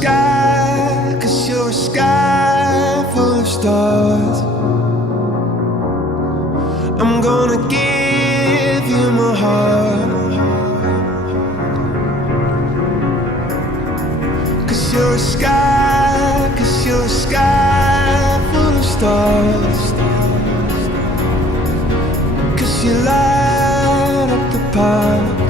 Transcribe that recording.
sky, 'cause you're a sky full of stars. I'm gonna give you my heart, 'cause you're a sky, 'cause you're a sky full of stars. 'Cause you light up the path.